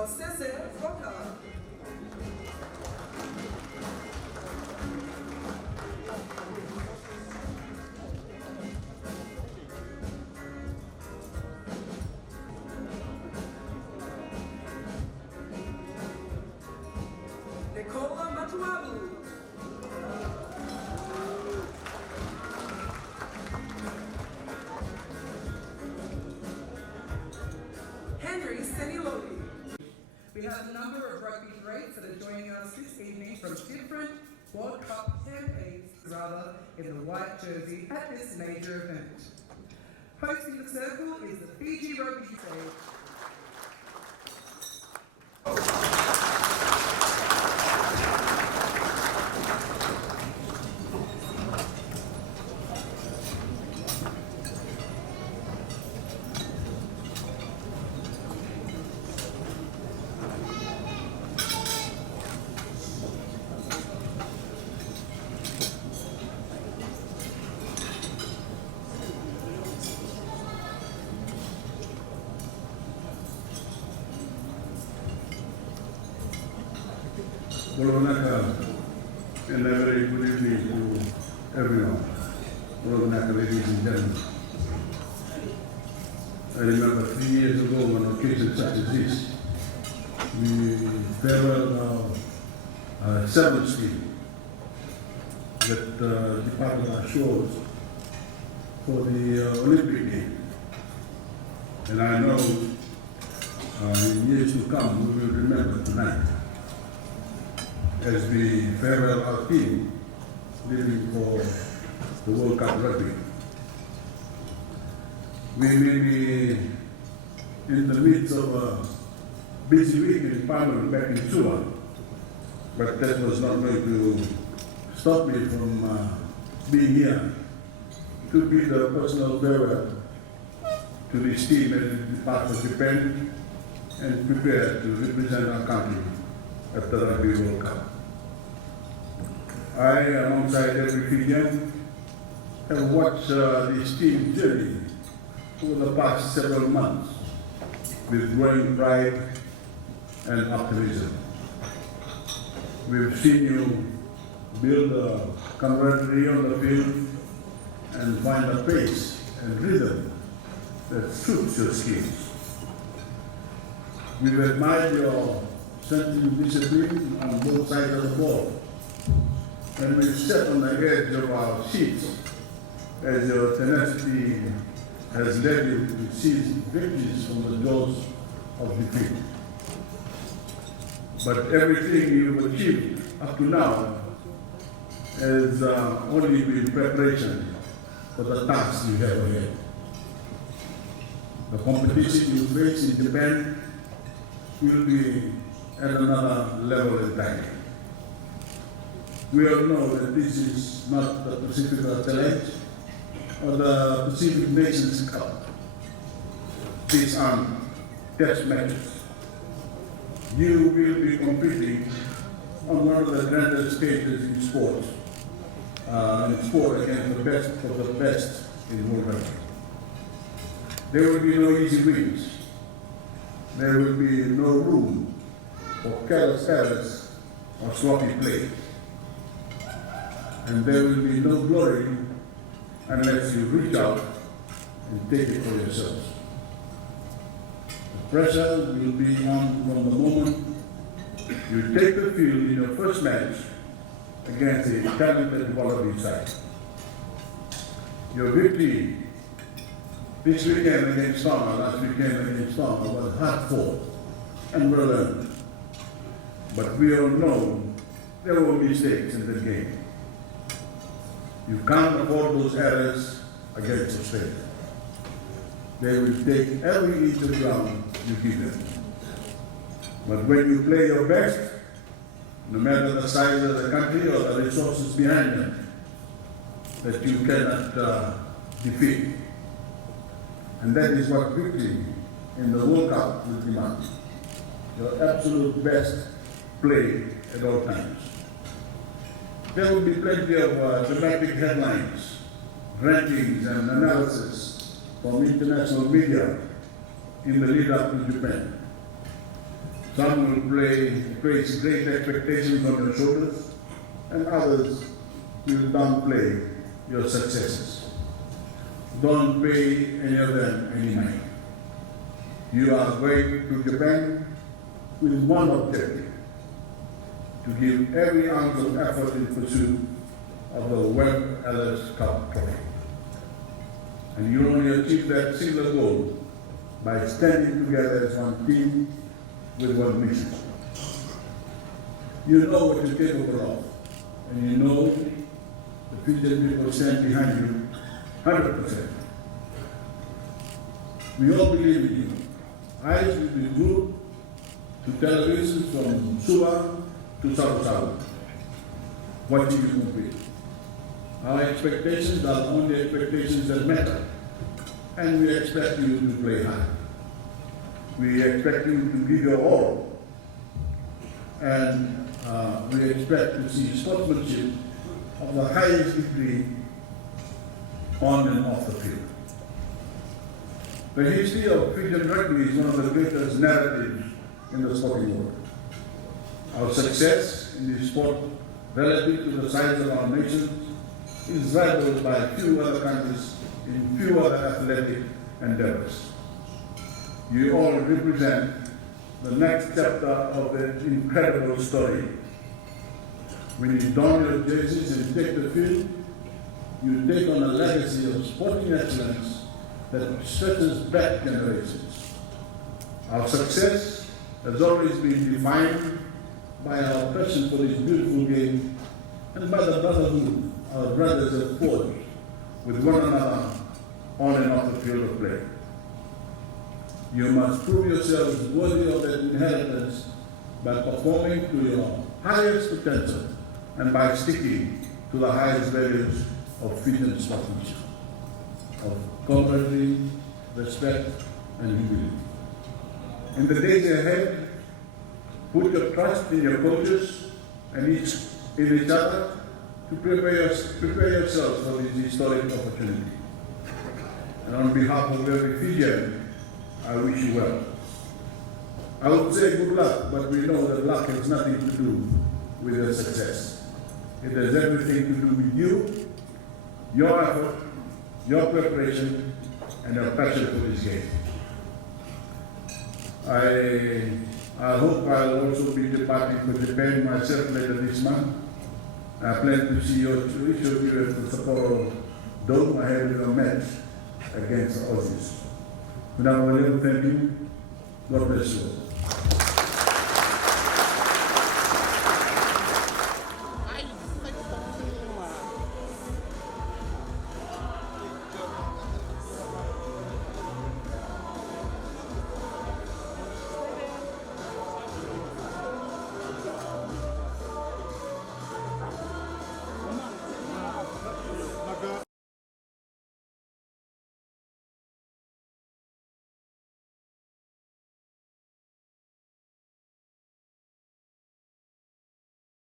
Vocês vocal. Nicola Matuabu. Henry Senilodi. We have a number of rugby greats that are joining us this evening from different World Cup campaigns, rather, in the white jersey at this major event. Hosting the circle is the Fiji Rugby Stage. Bolonaka, and a very good evening to everyone. Bolonaka, ladies and gentlemen. I remember 3 years ago on an occasion such as this, we farewelled our seventh team that departed our shores for the Olympic Games. And I know in years to come we will remember tonight as we farewell our team leaving for the World Cup Rugby. We may be in the midst of a busy week in Parliament back in Suva, but that was not going to stop me from being here to be the personal farewell to this team as it departs for Japan and prepare to represent our country at the Rugby World Cup. I, alongside every Fijian, have watched this team's journey over the past several months with growing pride and optimism. We've seen you build a camaraderie on the field and find a pace and rhythm that suits your skills. We've admired your sense of discipline on both sides of the ball, and we've sat on the edge of our seats as your tenacity has led you to seize victories from the jaws of defeat. But everything you've achieved up to now has only been preparation for the task you have ahead. The competition you face in Japan will be at another level entirely. We all know that this is not the Pacific Challenge or the Pacific Nations Cup. These are test matches. You will be competing on one of the grandest stages in sport against the best of the best in world rugby. There will be no easy wins. There will be no room for careless errors or sloppy play. And there will be no glory unless you reach out and take it for yourselves. The pressure will be on from the moment you take the field in your first match against a talented Wallaby side. Your victory this weekend against Tonga, last weekend against Tonga, was hard fought and well earned. But we all know there were mistakes in the game. You can't afford those errors against Australia. They will take every inch of ground you give them. But when you play your best, no matter the size of the country or the resources behind them, that you cannot defeat. And that is what victory in the World Cup will demand. Your absolute best play at all times. There will be plenty of dramatic headlines, rankings and analysis from international media in the lead up to Japan. Some will place great expectations on your shoulders, and others will downplay your successes. Don't pay any of them any mind. You are going to Japan with one objective: to give every ounce of effort in pursuit of the Webb Ellis Cup trophy. And you only achieve that single goal by standing together as one team with one mission. You know what you're capable of, and you know the Fijian people stand behind you 100%. We all believe in you. Eyes will be glued to television from Suva to Saru, watching you compete. Our expectations are only expectations that matter, and we expect you to play hard. We expect you to give your all, and we expect to see sportsmanship of the highest degree on and off the field. The history of Fijian rugby is one of the greatest narratives in the sporting world. Our success in this sport, relative to the size of our nation, is rivaled by few other countries in few other athletic endeavors. You all represent the next chapter of an incredible story. When you don your jerseys and take the field, you take on a legacy of sporting excellence that stretches back generations. Our success has always been defined by our passion for this beautiful game and by the brotherhood our brothers have forged with one another on and off the field of play. You must prove yourselves worthy of that inheritance by performing to your highest potential and by sticking to the highest values of Fijian sportsmanship, of camaraderie, respect, and humility. In the days ahead, put your trust in your coaches and in each other to prepare yourselves for this historic opportunity. And on behalf of every Fijian, I wish you well. I would say good luck, but we know that luck has nothing to do with your success. It has everything to do with you, your effort, your preparation, and your passion for this game. I hope I'll also be departing for Japan myself later this month. I plan to see each of you at the Sapporo Dome ahead of a match against the Aussies. Without further ado, thank you. God bless you all.